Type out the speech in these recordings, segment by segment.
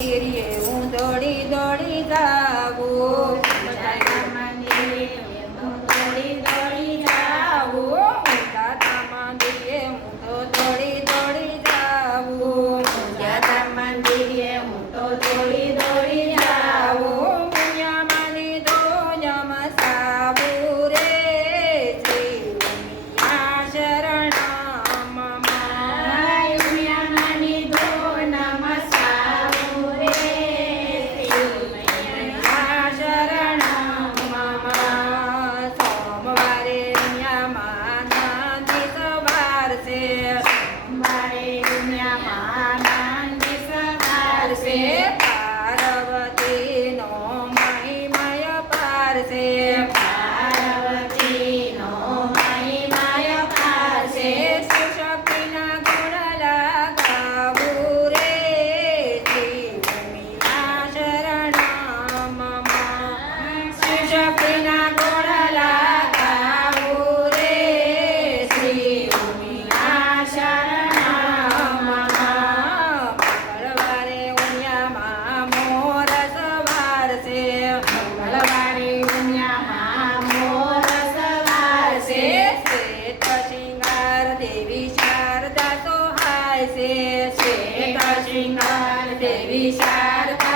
દોડી દોડી જા દેવી શારદા તો હાય છે. શ્રી કાશીનાથ દેવી શારદા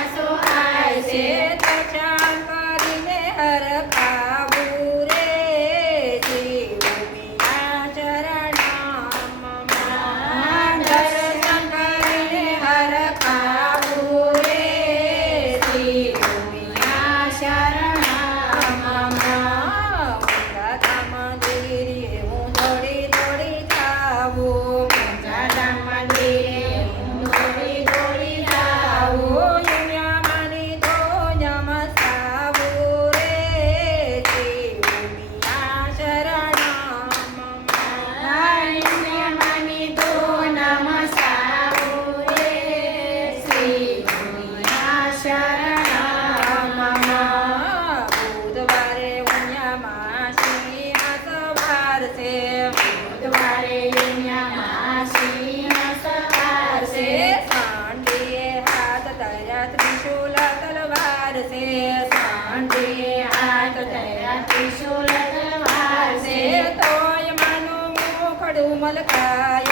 ત્રિશુલ તલવાર છે તોય માનું મુખડું મલકાય.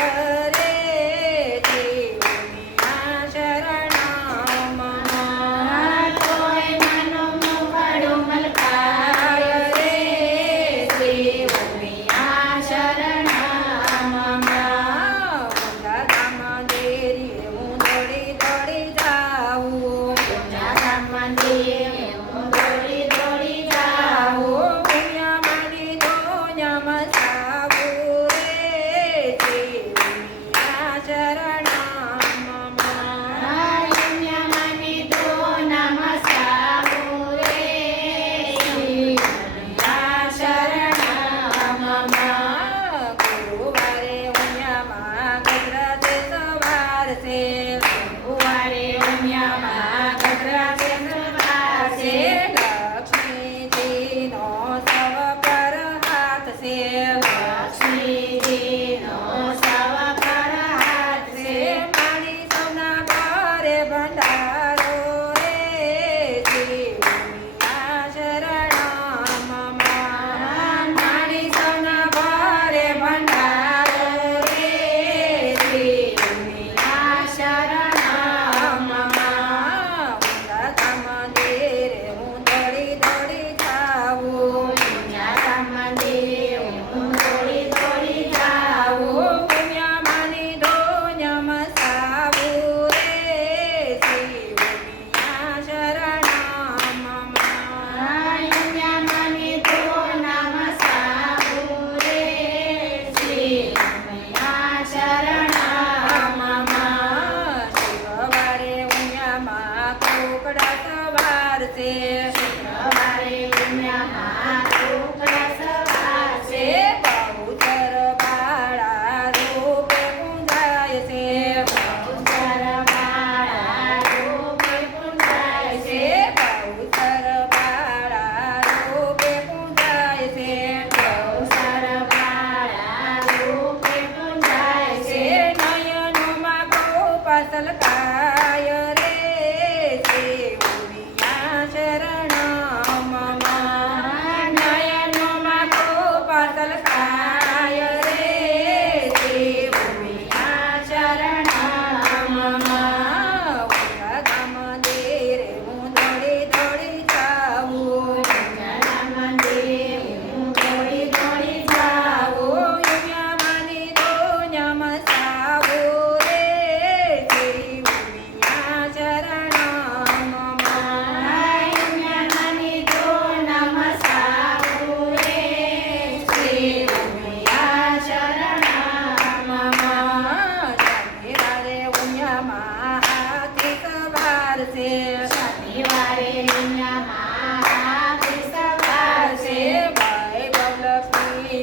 la cara.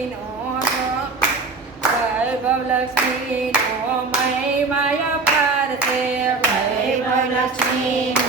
લક્ષ્મીનો વૈભવ મય મહિમા અપાર છે વૈભવ. તે